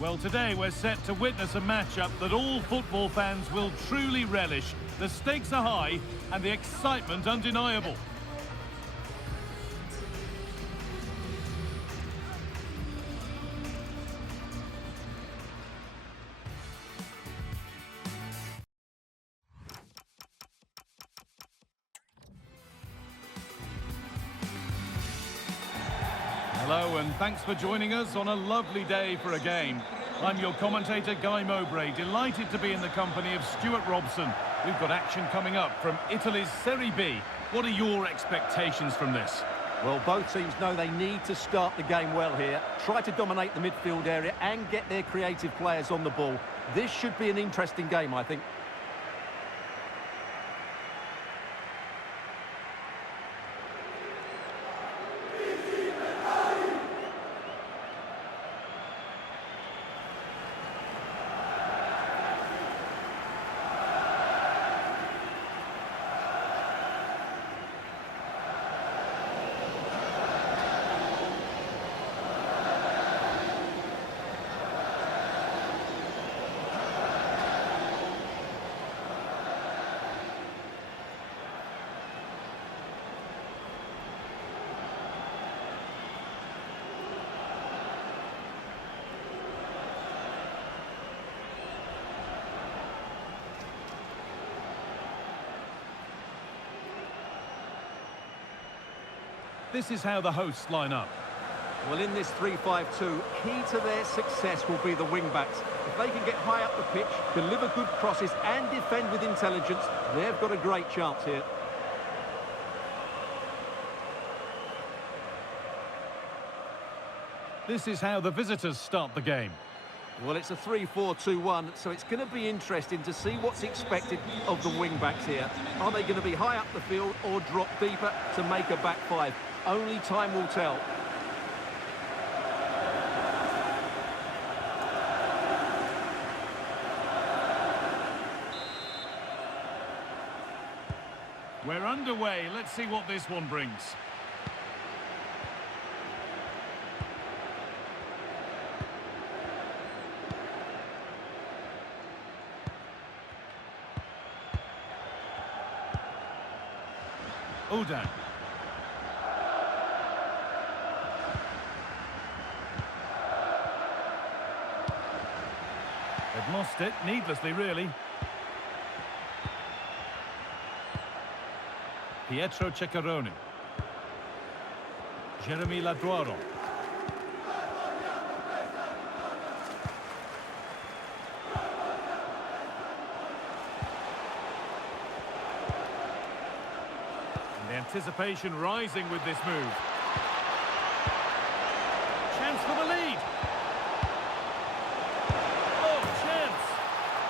Well, today we're set to witness a matchup that all football fans will truly relish. The stakes are high and the excitement undeniable. Hello and thanks for joining us on a lovely day for a game. I'm your commentator Guy Mowbray, delighted to be in the company of Stuart Robson. We've got action coming up from Italy's Serie B. What are your expectations from this? Well, both teams know they need to start the game well here, try to dominate the midfield area and get their creative players on the ball. This should be an interesting game, I think. This is how the hosts line up. Well, in this 3-5-2, key to their success will be the wing-backs. If they can get high up the pitch, deliver good crosses and defend with intelligence, they've got a great chance here. This is how the visitors start the game. Well, it's a 3-4-2-1, so it's going to be interesting to see what's expected of the wing-backs here. Are they going to be high up the field or drop deeper to make a back five? Only time will tell. We're underway. Let's see what this one brings. Udan. They've lost it, needlessly really. Pietro Ceccaroni. Jeremy Laduaro. The anticipation rising with this move. Chance for the lead. Oh, chance.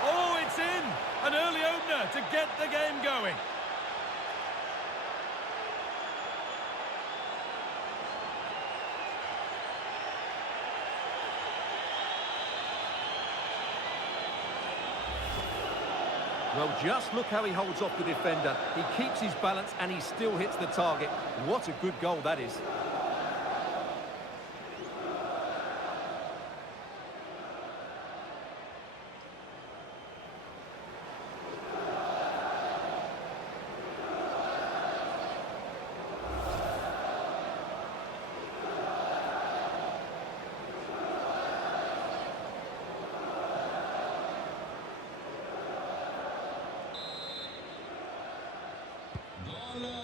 Oh, it's in. An early opener to get the game going. Well, just look how he holds off the defender. He keeps his balance and he still hits the target. What a good goal that is.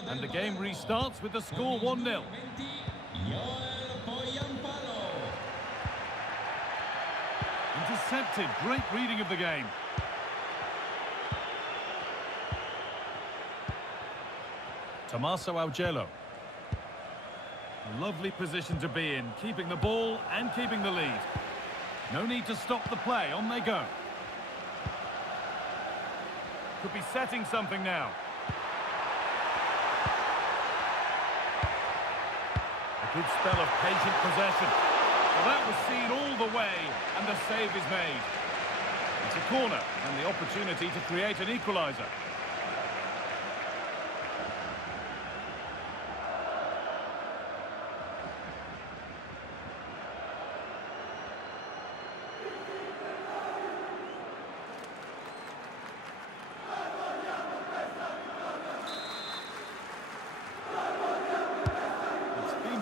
And the game restarts with the score 1-0. Intercepted. Great reading of the game. Tommaso Augello. A lovely position to be in, keeping the ball and keeping the lead. No need to stop the play. On they go. Could be setting something now. Good spell of patient possession. Well, that was seen all the way, and the save is made. It's a corner, and the opportunity to create an equaliser.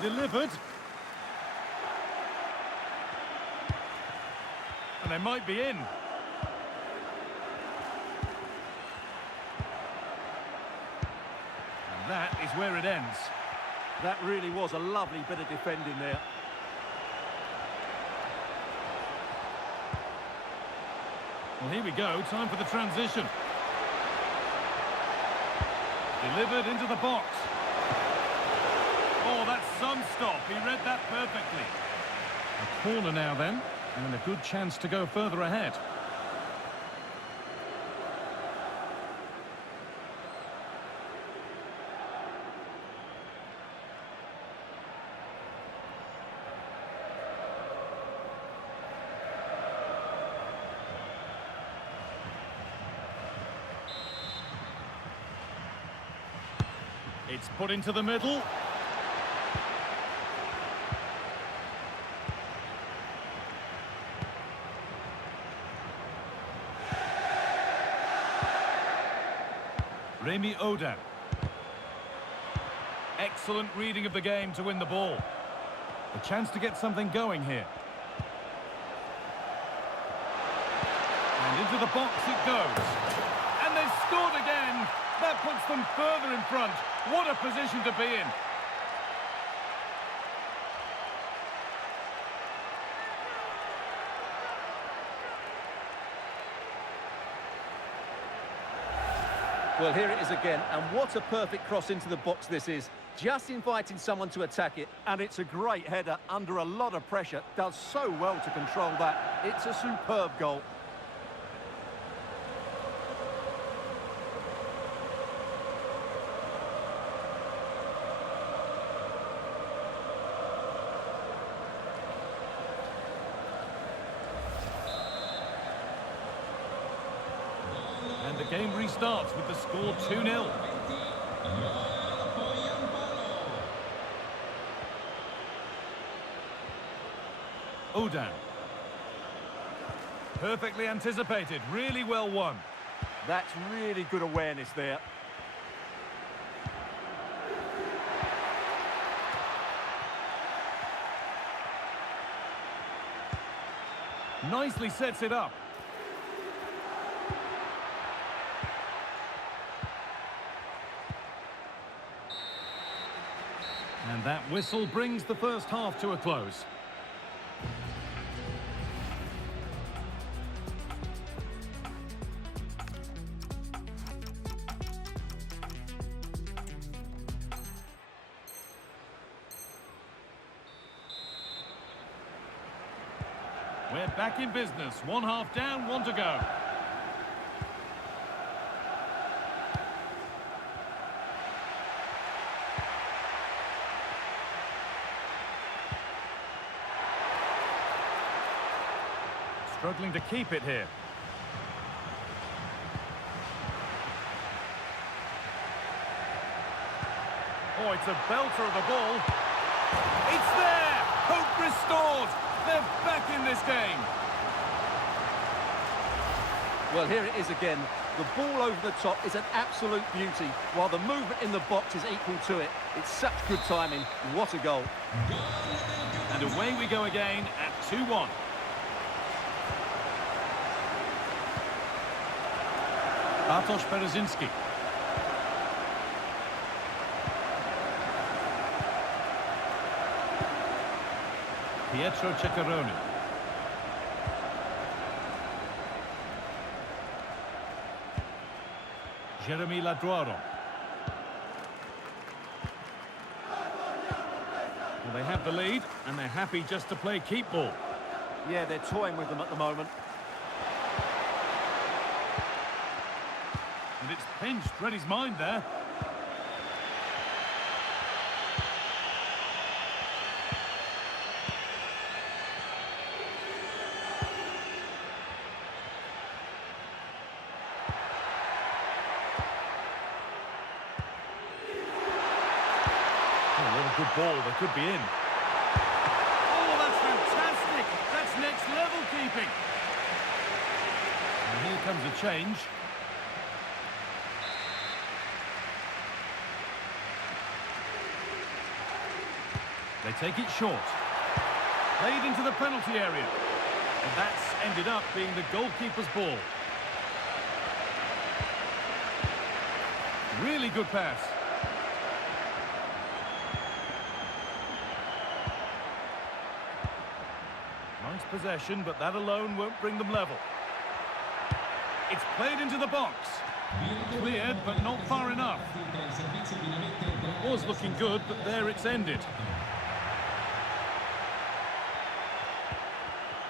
delivered. And they might be in. And that is where it ends. That really was a lovely bit of defending there. Well, here we go. Time for the transition. Delivered into the box. Oh, that's some stop. He read that perfectly. A corner now then, and a good chance to go further ahead. It's put into the middle. Remy Odin. Excellent reading of the game to win the ball. A chance to get something going here. And into the box it goes. And they've scored again. That puts them further in front. What a position to be in. Well, here it is again, and what a perfect cross into the box this is. Just inviting someone to attack it, and it's a great header under a lot of pressure. Does so well to control that. It's a superb goal. And the game restarts with the score 2-0. Odin. Perfectly anticipated, really well won. That's really good awareness there. Nicely sets it up. And that whistle brings the first half to a close. We're back in business. One half down, one to go. Struggling to keep it here. Oh, it's a belter of a ball. It's there! Hope restored! They're back in this game. Well, here it is again. The ball over the top is an absolute beauty, while the movement in the box is equal to it. It's such good timing. What a goal. And away we go again at 2-1. Bartosz Berezinski. Pietro Ceccaroni. Jeremy Ladruaro. Well, they have the lead, and they're happy just to play keep ball. Yeah, they're toying with them at the moment. And it's pinched, read his mind there. Oh, what a good ball, they could be in. Oh, that's fantastic! That's next level keeping. And here comes a change. They take it short. Played into the penalty area. And that's ended up being the goalkeeper's ball. Really good pass. Nice possession, but that alone won't bring them level. It's played into the box. Cleared, but not far enough. It was looking good, but there it's ended.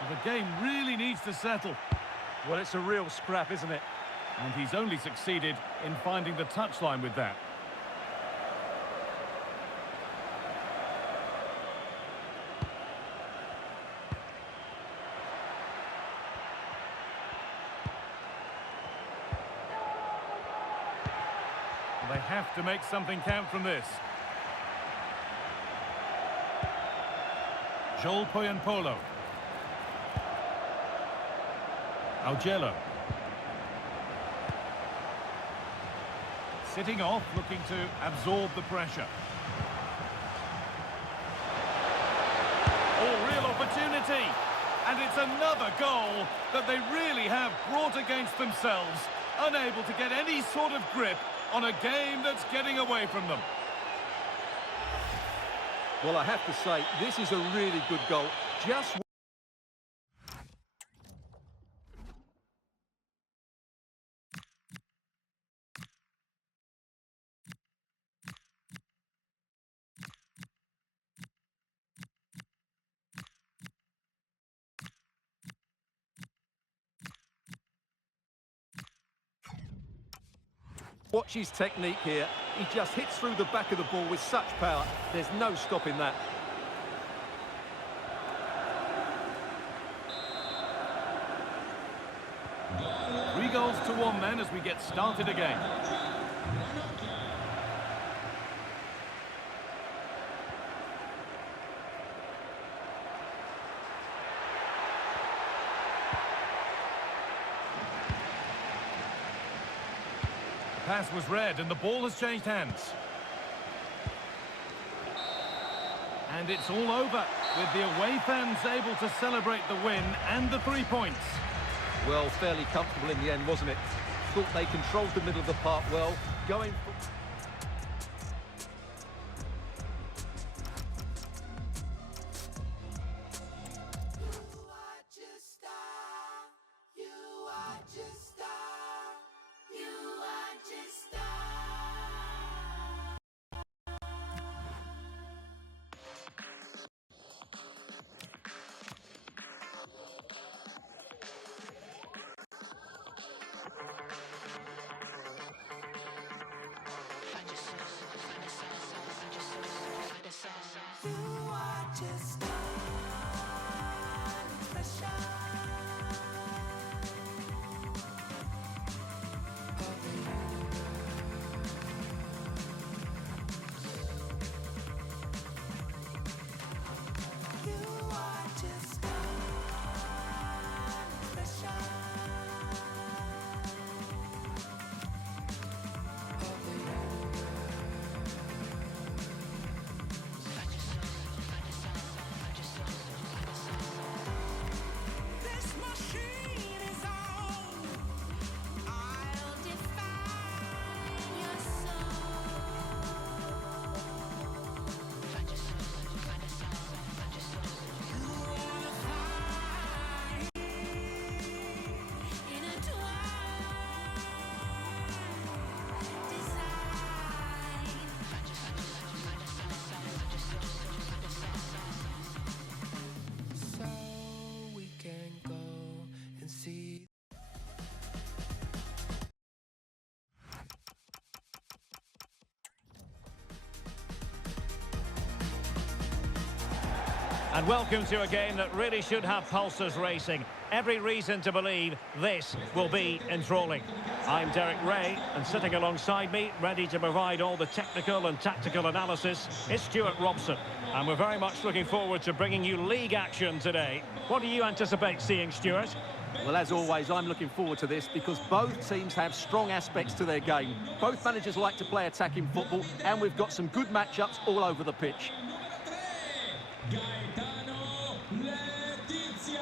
The game really needs to settle. Well, it's a real scrap, isn't it? And he's only succeeded in finding the touchline with that. They have to make something count from this. Joel Poyanpolo. Augello. Sitting off, looking to absorb the pressure. Oh, real opportunity. And it's another goal that they really have brought against themselves, unable to get any sort of grip on a game that's getting away from them. Well, I have to say, this is a really good goal. Just... Watch his technique here. He just hits through the back of the ball with such power. There's no stopping that. Three goals to one then as we get started again. Pass was read and the ball has changed hands. And it's all over, with the away fans able to celebrate the win and the 3 points. Well, fairly comfortable in the end, wasn't it? Thought they controlled the middle of the park well, going for... And welcome to a game that really should have pulses racing. Every reason to believe this will be enthralling. I'm Derek Ray, and sitting alongside me, ready to provide all the technical and tactical analysis, is Stuart Robson. And we're very much looking forward to bringing you league action today. What do you anticipate seeing, Stuart? Well, as always, I'm looking forward to this because both teams have strong aspects to their game. Both managers like to play attacking football, and we've got some good matchups all over the pitch. Gaetano Letizia.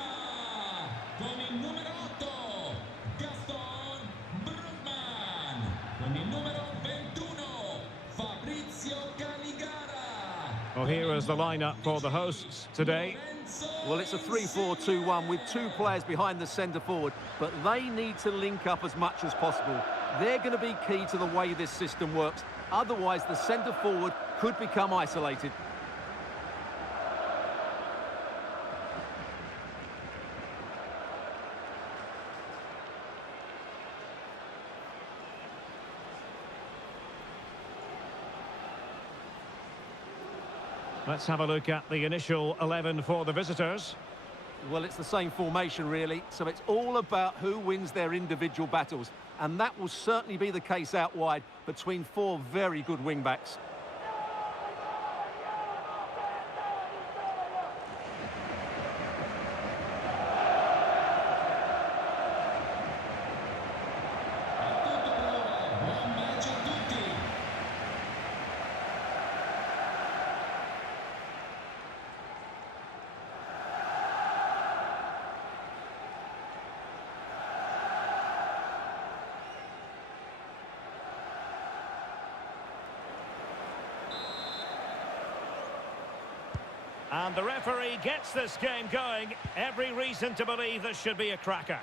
Con il numero 8, Gaston Brugman. Con il numero 21, Fabrizio Caligara. Well, here is the lineup for the hosts today. Well, it's a 3-4-2-1 with two players behind the centre forward, but they need to link up as much as possible. They're going to be key to the way this system works. Otherwise, the centre forward could become isolated. Let's have a look at the initial 11 for the visitors. Well, it's the same formation, really, so it's all about who wins their individual battles. And that will certainly be the case out wide between four very good wing-backs. And the referee gets this game going. Every reason to believe this should be a cracker.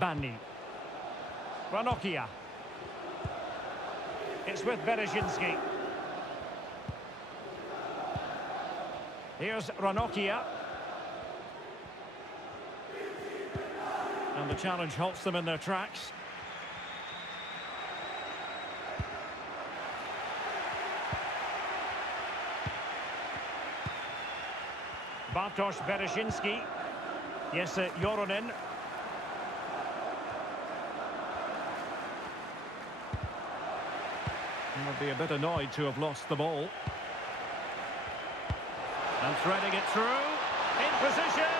Banni. Ranocchia. It's with Bereszynski. Here's Ranocchia. And the challenge halts them in their tracks. Bartosz Bereszynski. Jesse Joronen. He would be a bit annoyed to have lost the ball. And threading it through. In position.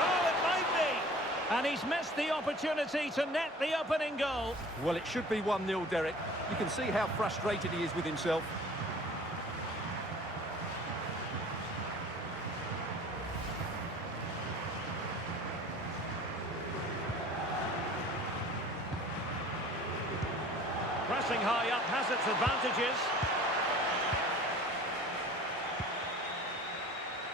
Oh, it might be. And he's missed the opportunity to net the opening goal. Well, it should be 1-0, Derek. You can see how frustrated he is with himself. Pressing high up has its advantages.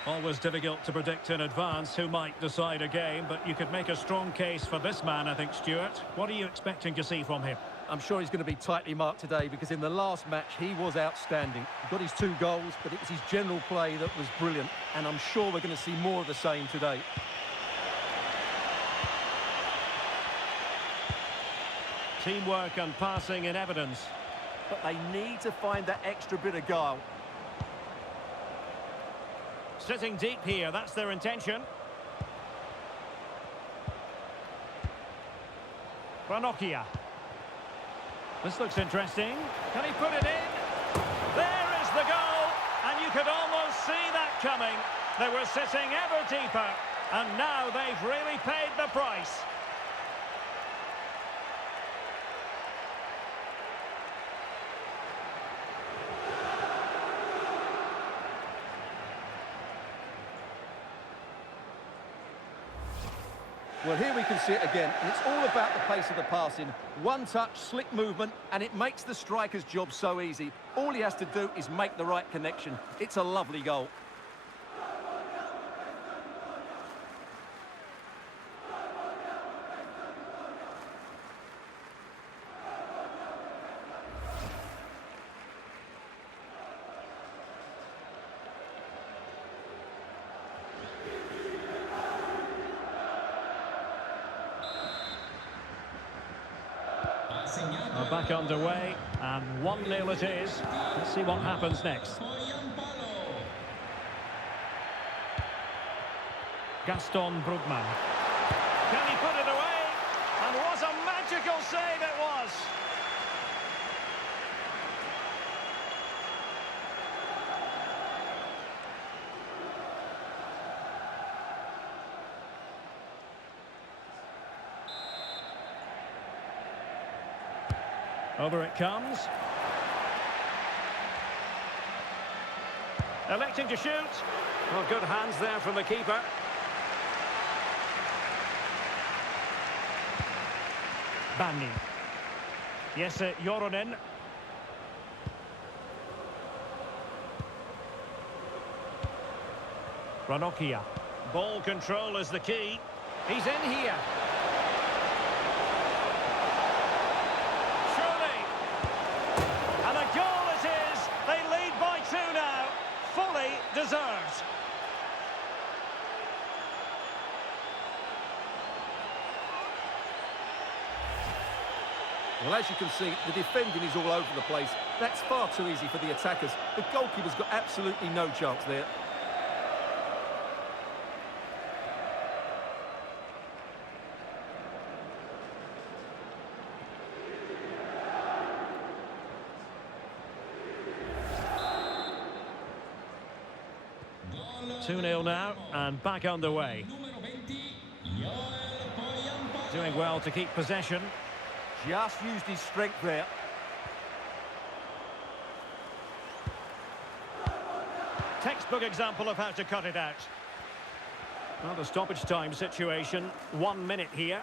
Always difficult to predict in advance who might decide a game, but you could make a strong case for this man, I think, Stuart. What are you expecting to see from him? I'm sure he's going to be tightly marked today because in the last match he was outstanding. He got his 2 goals, but it was his general play that was brilliant, and I'm sure we're going to see more of the same today. Teamwork and passing in evidence. But they need to find that extra bit of guile. Sitting deep here, that's their intention. Ranocchia. This looks interesting. Can he put it in? There is the goal! And you could almost see that coming. They were sitting ever deeper. And now they've really paid the price. Well, here we can see it again, and it's all about the pace of the passing. One touch, slick movement, and it makes the striker's job so easy. All he has to do is make the right connection. It's a lovely goal. Back underway, and 1-0 it is. Let's see what happens next. Gaston Brugman. Can he put it away? And what a magical save it was! Over it comes. Electing to shoot. Well, good hands there from the keeper. Banni. Yes, Joronen. Ranocchia. Ball control is the key. He's in here. Surely. And a goal it is. They lead by 2 now. Fully deserved. Well, as you can see, the defending is all over the place. That's far too easy for the attackers. The goalkeeper's got absolutely no chance there. Gol 2-0 now, and back underway. Doing well to keep possession. Just used his strength there. Textbook example of how to cut it out. Well, the stoppage time situation. 1 minute here.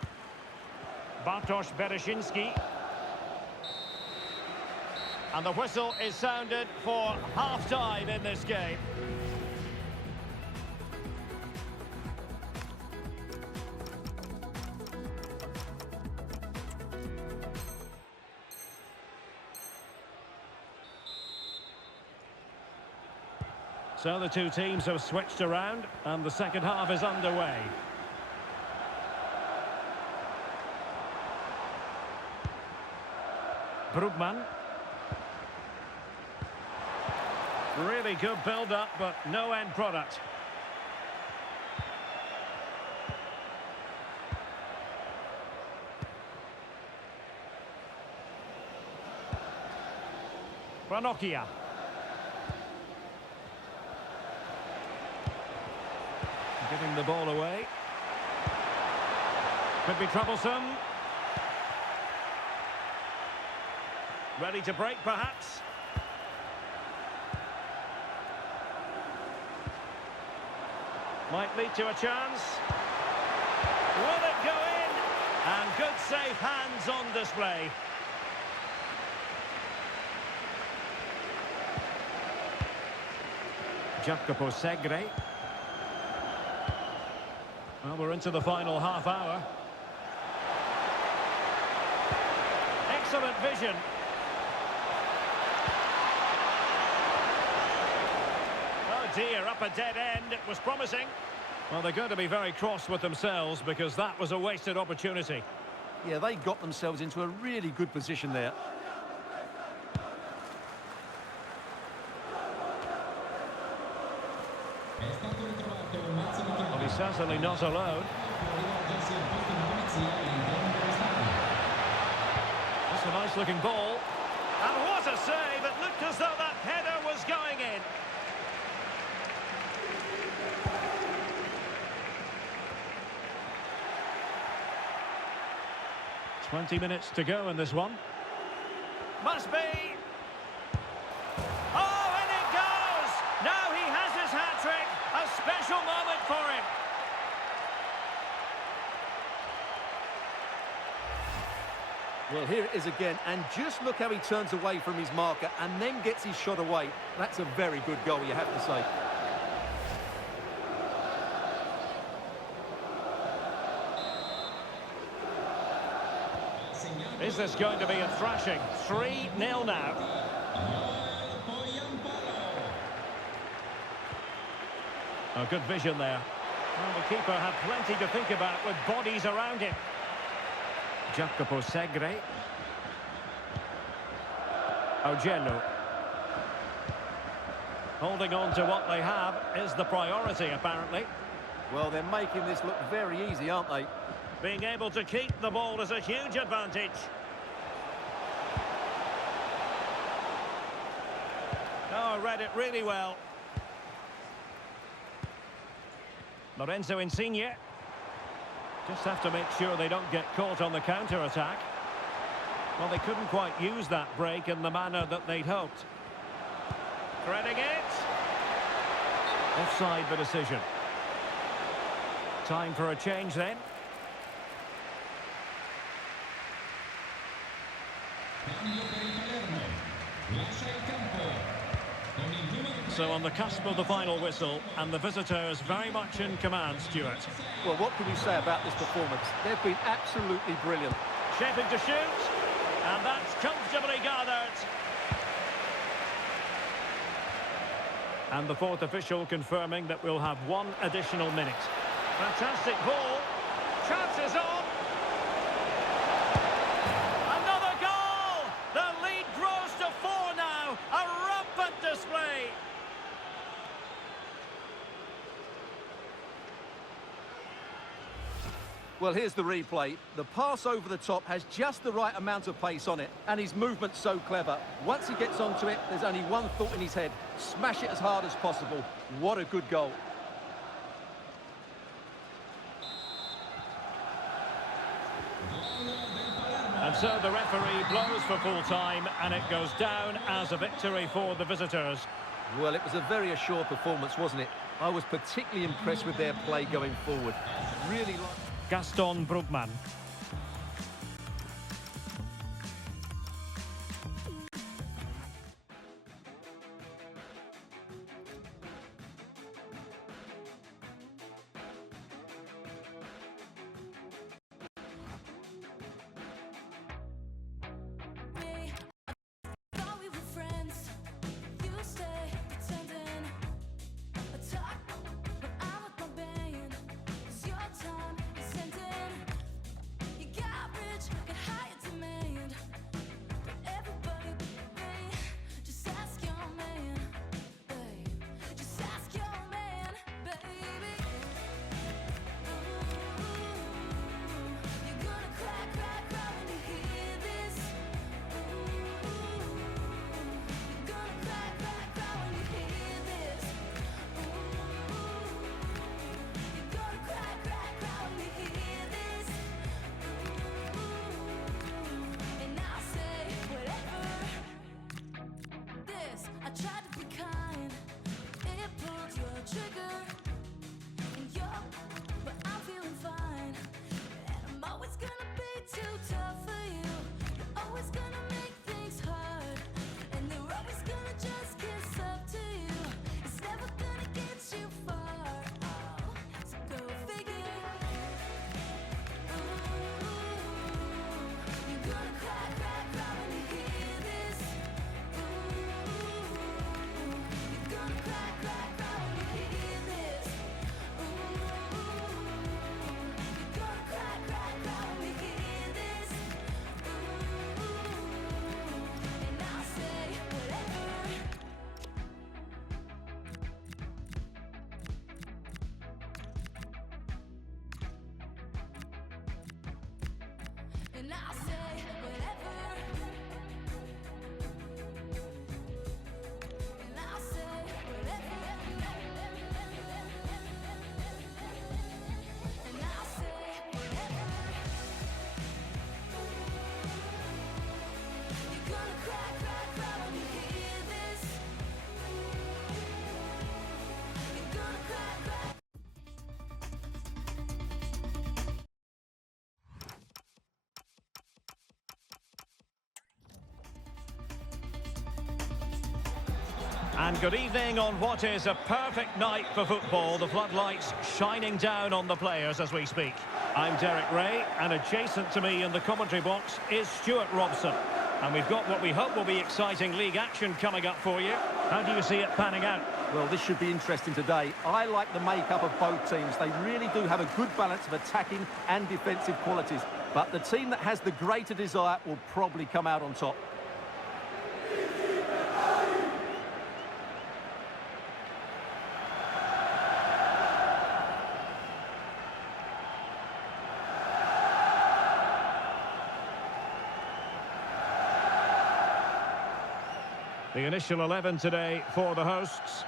Bartosz Bereszyński. And the whistle is sounded for half-time in this game. So the two teams have switched around, and the second half is underway. Brugman. Really good build-up, but no end product. Ranocchia. Giving the ball away. Could be troublesome. Ready to break, perhaps. Might lead to a chance. Will it go in? And good safe hands on display. Jacopo Segre. Well, we're into the final half hour. Excellent vision. Oh dear, up a dead end. It was promising. Well, they're going to be very cross with themselves because that was a wasted opportunity. Yeah, they got themselves into a really good position there. Well, he's certainly not alone. That's a nice-looking ball. And what a save! It looked as though that header was going in. "20 minutes to go in this one. Must be. Oh, and it goes! Now he has his hat-trick. A special moment for him. Well, here it is again, and just look how he turns away from his marker and then gets his shot away. That's a very good goal, you have to say. Is this going to be a thrashing? 3-0 now. Oh, good vision there. Well, the keeper had plenty to think about with bodies around him. Jacopo Segre. Augello. Holding on to what they have is the priority, apparently. Well, they're making this look very easy, aren't they? Being able to keep the ball is a huge advantage. Oh, read it really well. Lorenzo Insigne. Just have to make sure they don't get caught on the counter-attack. Well, they couldn't quite use that break in the manner that they'd hoped. Threading it. Offside the decision. Time for a change then. Cambio per il Palermo. Lascia il campo. Con il numero 3. So on the cusp of the final whistle, and the visitors very much in command, Stuart. Well, what can we say about this performance? They've been absolutely brilliant. Shaping to shoot, and that's comfortably gathered. And the fourth official confirming that we'll have one additional minute. Fantastic ball. Chances on. Another goal! The lead grows to 4 now. A rampant display. Well, here's the replay. The pass over the top has just the right amount of pace on it, and his movement's so clever. Once he gets onto it, there's only one thought in his head. Smash it as hard as possible. What a good goal. And so the referee blows for full time, and it goes down as a victory for the visitors. Well, it was a very assured performance, wasn't it? I was particularly impressed with their play going forward. Really like... Gaston Brugman. And I'll say whatever. And I'll say whatever. And I'll say whatever. You're gonna cry, cry, cry when you hear this. You're gonna cry, cry. And good evening on what is a perfect night for football. The floodlights shining down on the players as we speak. I'm Derek Ray, and adjacent to me in the commentary box is Stuart Robson. And we've got what we hope will be exciting league action coming up for you. How do you see it panning out? Well, this should be interesting today. I like the makeup of both teams. They really do have a good balance of attacking and defensive qualities. But the team that has the greater desire will probably come out on top. The initial 11 today for the hosts.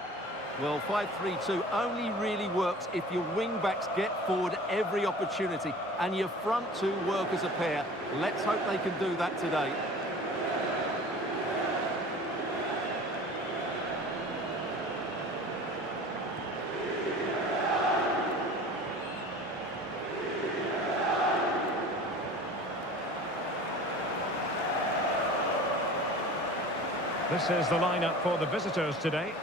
Well, 5-3-2 only really works if your wing-backs get forward every opportunity and your front two work as a pair. Let's hope they can do that today. This is the lineup for the visitors today.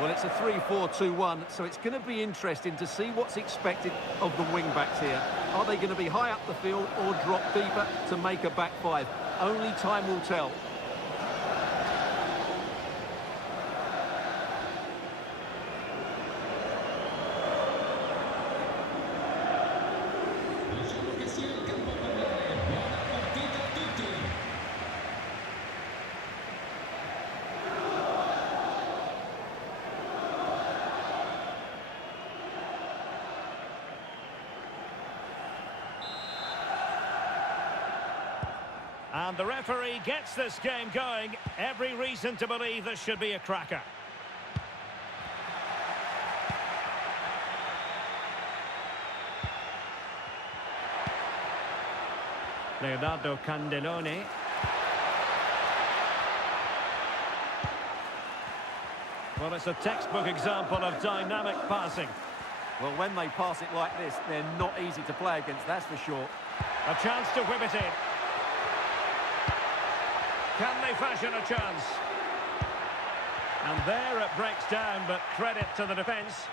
Well, it's a 3-4-2-1, so it's going to be interesting to see what's expected of the wing-backs here. Are they going to be high up the field or drop deeper to make a back five? Only time will tell. Lasciamo che sia il campo a parlare. Buona partita a tutti. And the referee gets this game going. Every reason to believe this should be a cracker. Leonardo Candelone. Well, it's a textbook example of dynamic passing. Well, when they pass it like this, they're not easy to play against, that's for sure. A chance to whip it in. Can they fashion a chance? And there it breaks down, but credit to the defence.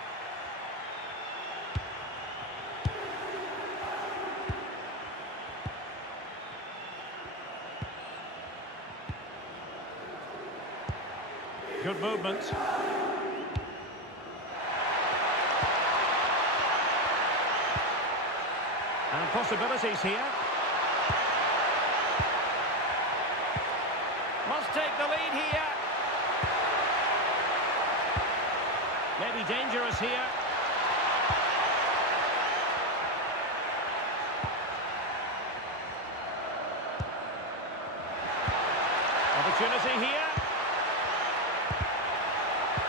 Good movement. And possibilities here. Must take the lead here. Maybe dangerous here. Opportunity here.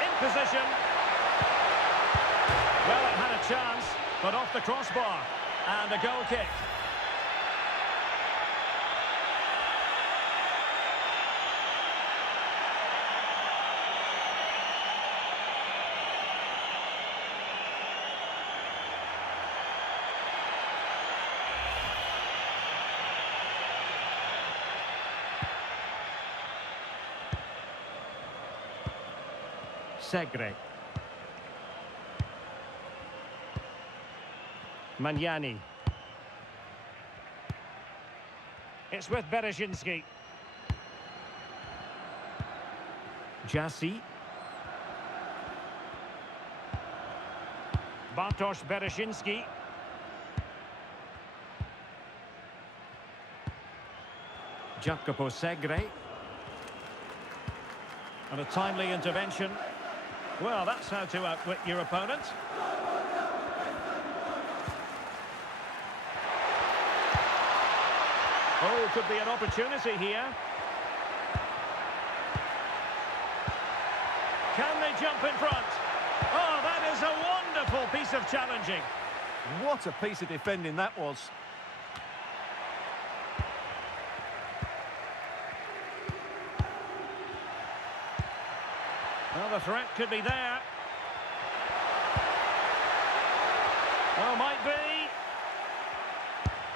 In position. Well, it had a chance, but off the crossbar. And a goal kick. Segre. Magnani. It's with Berezinski. Jassi. Bartosz Berezinski. Jacopo Segre. And a timely intervention. Well, that's how to outwit your opponent. Oh, could be an opportunity here. Can they jump in front? Oh, that is a wonderful piece of challenging. What a piece of defending that was. Well, the threat could be there. Oh, might be.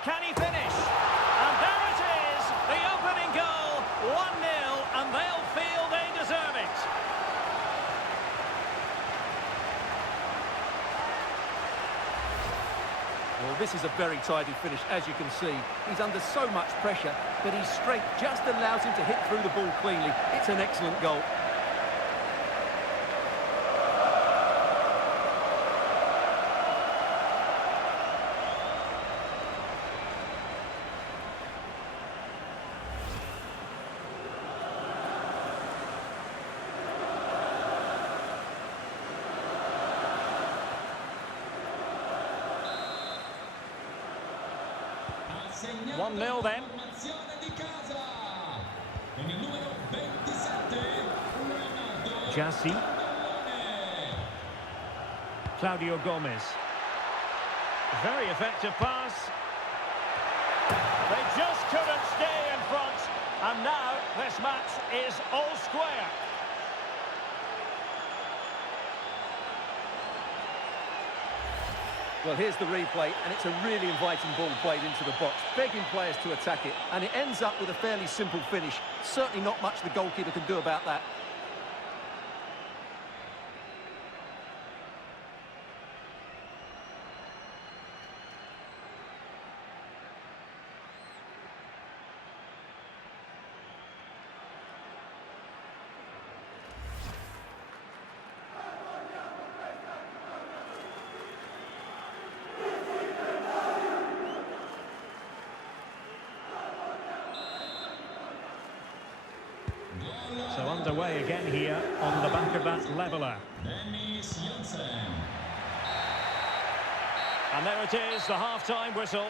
Can he finish? And there it is, the opening goal, 1-0, and they'll feel they deserve it. Well, this is a very tidy finish, as you can see. He's under so much pressure, but his strength just allows him to hit through the ball cleanly. It's an excellent goal. Segnato 1-0 then. formazione di casa. Con il numero 27, Leonardo Jassi. Candelone. Claudio Gomez. Very effective pass. They just couldn't stay in front. And now this match is all square. Well, here's the replay, and it's a really inviting ball played into the box, begging players to attack it, and it ends up with a fairly simple finish. Certainly not much the goalkeeper can do about that. So underway again here on the back of that leveller. Dennis Janssen. And there it is, the half-time whistle.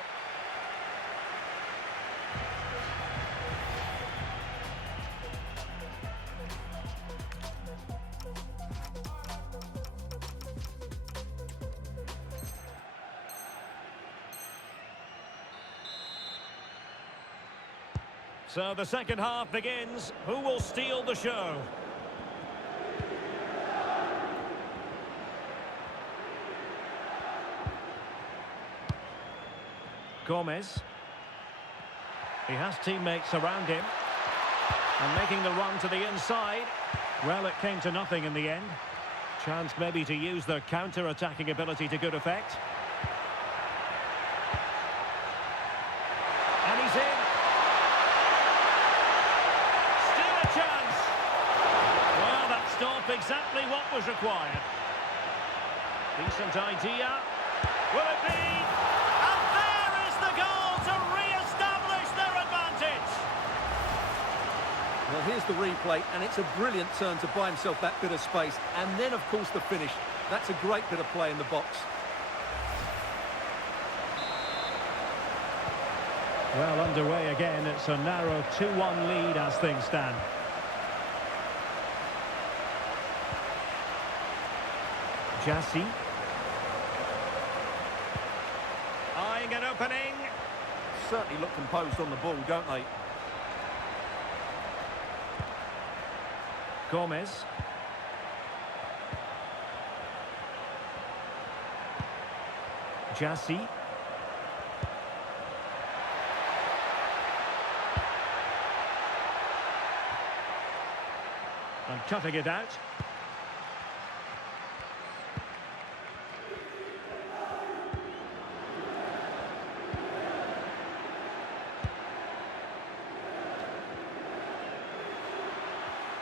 So the second half begins. Who will steal the show? Gomez. He has teammates around him. And making the run to the inside. Well, it came to nothing in the end. Chance maybe to use their counter-attacking ability to good effect. And he's in. Exactly what was required. Decent idea. Will it be? And there is the goal to re-establish their advantage. Well, here's the replay, and it's a brilliant turn to buy himself that bit of space. And then, of course, the finish. That's a great bit of play in the box. Well, underway again. It's a narrow 2-1 lead as things stand. Jassy. Eyeing an opening. Certainly look composed on the ball, don't they? Gomez. Jassy. And cutting it out.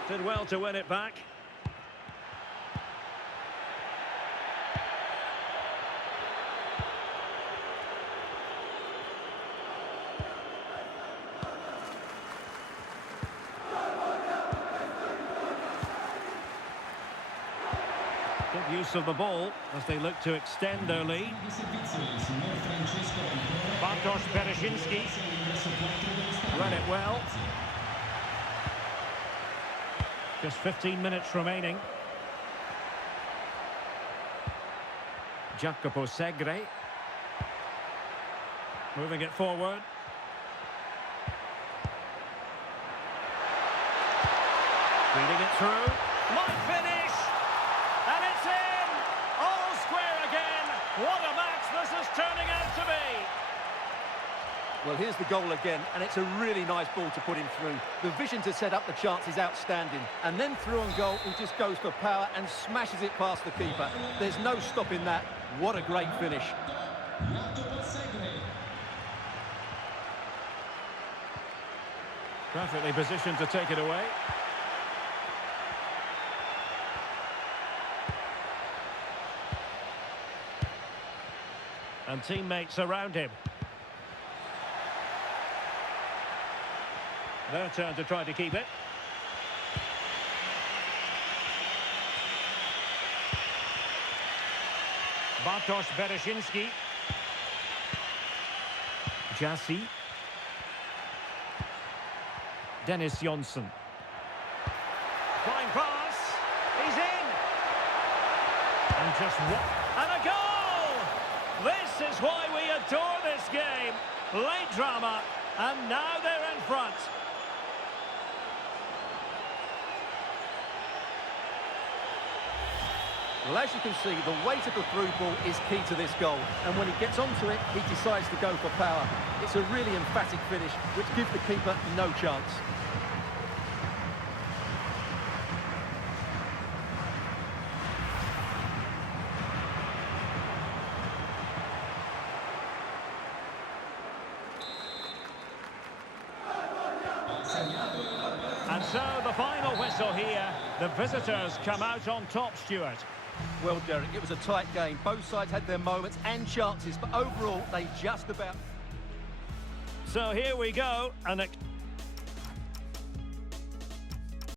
Did well to win it back. Good use of the ball as they look to extend their lead. Bartosz Bereszyński read it well. Just 15 minutes remaining. Jacopo Segre. Moving it forward. Feeding it through. Might finish! And it's in! All square again! What a match this is turning out to be! Well, here's the goal again, and it's a really nice ball to put him through. The vision to set up the chance is outstanding. And then through on goal, he just goes for power and smashes it past the keeper. There's no stopping that. What a great finish. Perfectly positioned to take it away. And teammates around him. Their turn to try to keep it. Bartosz Bereszyński. Jassy. Dennis Janssen. Fine pass. He's in. And just what? And a goal! This is why we adore this game. Late drama, and now they're in front. Well, as you can see, the weight of the through ball is key to this goal. And when he gets onto it, he decides to go for power. It's a really emphatic finish, which gives the keeper no chance. And so the final whistle here. The visitors come out on top, Stuart. Well, Derek, it was a tight game. Both sides had their moments and chances, but overall, they just about... So here we go,